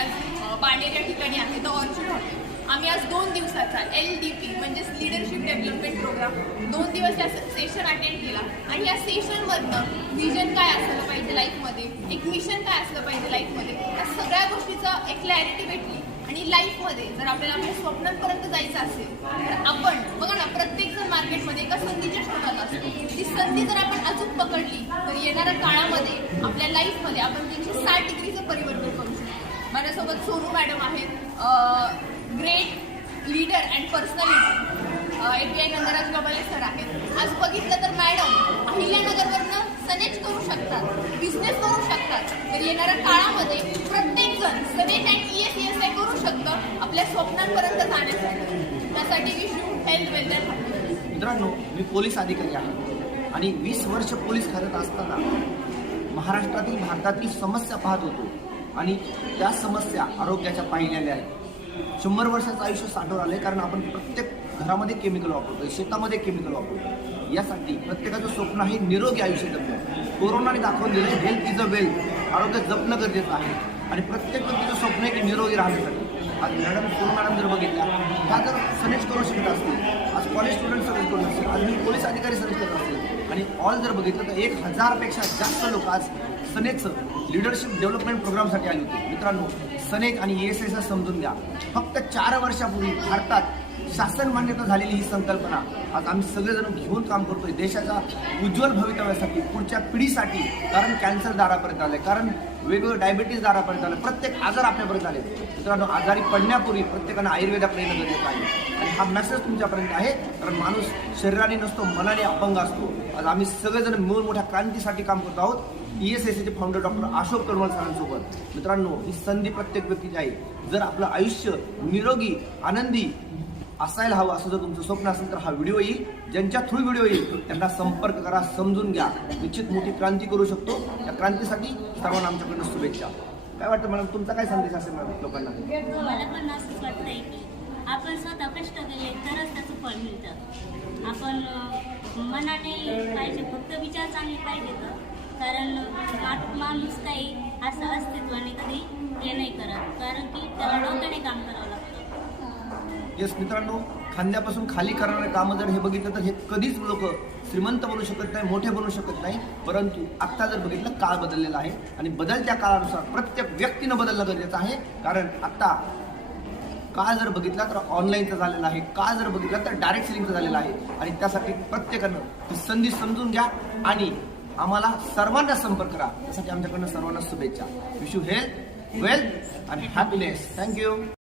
आज बाणेर या ठिकाणी आहे. तर ऑर्चिड हॉटेल आम्ही आज दोन दिवसाचा एल डी पी म्हणजेच लिडरशिप डेव्हलपमेंट प्रोग्राम दोन दिवस या सेशन अटेंड केला. आणि या सेशनमधनं व्हिजन काय असलं पाहिजे लाईफमध्ये एक मिशन काय असलं पाहिजे लाईफमध्ये या सगळ्या गोष्टीचं एक क्लॅरिटी भेटली. आणि लाईफमध्ये जर आपल्याला आपल्या स्वप्नांपर्यंत जायचं असेल तर आपण बघा ना प्रत्येक जण मार्केटमध्ये एका संधीच्या शोधात असतो. ती संधी जर आपण अचूक पकडली तर येणाऱ्या काळामध्ये आपल्या लाईफमध्ये आपण तीनशे साठ डिग्रीचं परिवर्तन माझ्यासोबत सोनू मॅडम आहेत. Great leader and personality A P I Nandraj Gabale sir आहेत. आज बघितलं तर मॅडम अहिल्यानगरवरनं सनेज करू शकतात बिझनेस करू शकतात तर येणाऱ्या काळामध्ये प्रत्येक जण सनेज and E S S I करू शकतं आपल्या स्वप्नांपर्यंत जाण्यासाठी. त्यासाठी विश हेल्थ वेल्थ मित्रांनो मी पोलीस अधिकारी आहे आणि वीस वर्ष पोलीस करत असताना महाराष्ट्रातील भारतातील समस्या पाहत होतो. आणि त्या समस्या आरोग्याच्या पाहिलेल्या आहेत. शंभर वर्षाचं आयुष्य साठवर आहे कारण आपण प्रत्येक घरामध्ये केमिकल वापरतो शेतामध्ये केमिकल वापरतो यासाठी प्रत्येकाचं स्वप्न आहे निरोगी आयुष्य जगणं. कोरोनाने दाखवून दिलं हेल्थ इज अ वेल्थ आरोग्य जपणं गरजेचं आहे. आणि प्रत्येक व्यक्तीचं स्वप्न आहे की निरोगी राहण्यासाठी. आज मॅडम पूर्ण मॅडम जर बघितल्या ह्या जर सनेज करू शकत असतील. आज कॉलेज स्टुडंट सनेज करू असतील. आज मी पोलीस अधिकारी सनेज करत असतील. आणि ऑल जर बघितलं तर एक हजारपेक्षा जास्त लोक आज सनेकचं लिडरशिप डेव्हलपमेंट प्रोग्रामसाठी आली होती. मित्रांनो सनेक आणि एस एस समजून घ्या. फक्त चार वर्षापूर्वी भारतात शासन मान्यता झालेली ही संकल्पना. आज आम्ही सगळेजण घेऊन काम करतोय. देशाच्या उज्ज्वल भवितव्यासाठी पुढच्या पिढीसाठी कारण कॅन्सर दारापर्यंत आले कारण वेगवेगळं डायबिटीज दारापर्यंत आलं प्रत्येक आजार आपल्यापर्यंत आले मित्रांनो आजारी पडण्यापूर्वी प्रत्येकानं आयुर्वेदाकडे येणं गरजेचं आहे. आणि हा मेसेज तुमच्यापर्यंत आहे कारण माणूस शरीराने नसतो मनाने अपंग असतो. आज आम्ही सगळेजण मिळून मोठ्या क्रांतीसाठी काम करत आहोत. ई एस एस एचे फाउंडर डॉक्टर अशोक कनवल सरांसोबत. मित्रांनो ही संधी प्रत्येक व्यक्तीची आहे. जर आपलं आयुष्य निरोगी आनंदी असायला हवं असं जर तुमचं स्वप्न असेल तर हा व्हिडिओ येईल. ज्यांच्या थ्रू व्हिडिओ येईल त्यांना संपर्क करा समजून घ्या. निश्चित मोठी क्रांती करू शकतो. त्या क्रांतीसाठी सर्वांना आमच्याकडनं शुभेच्छा. काय वाटतं मॅडम तुमचा काय संदेश असेल मॅडम लोकांना? मला पण असंच वाटतंय की आपण स्वतः कष्ट केले तरच त्याचं फळ मिळतं. आपण मनाने पाहिजे फक्त विचार चांगले पाहिजे तर कारण माणूस काही असं अस्तित्वाने कधी हे नाही करत. कारण की त्याला डोक्याने काम करावं लागतं. येस मित्रांनो खांद्यापासून खाली करणारे कामं जर हे बघितलं तर हे कधीच लोक श्रीमंत बनू शकत नाही मोठे बनू शकत नाही. परंतु आत्ता जर बघितलं काळ बदललेला आहे. आणि बदलत्या काळानुसार प्रत्येक व्यक्तीनं बदलणं गरजेचं आहे. कारण आत्ता काळ जर बघितला तर ऑनलाईनचा झालेला आहे. काळ जर बघितला तर डायरेक्ट सेलिंगचा झालेला आहे. आणि त्यासाठी प्रत्येकानं ही संधी समजून घ्या. आणि आम्हाला सर्वांना संपर्क करा. त्यासाठी आमच्याकडनं सर्वांना शुभेच्छा. विश यू हेल्थ वेल्थ आणि हॅपीनेस थँक्यू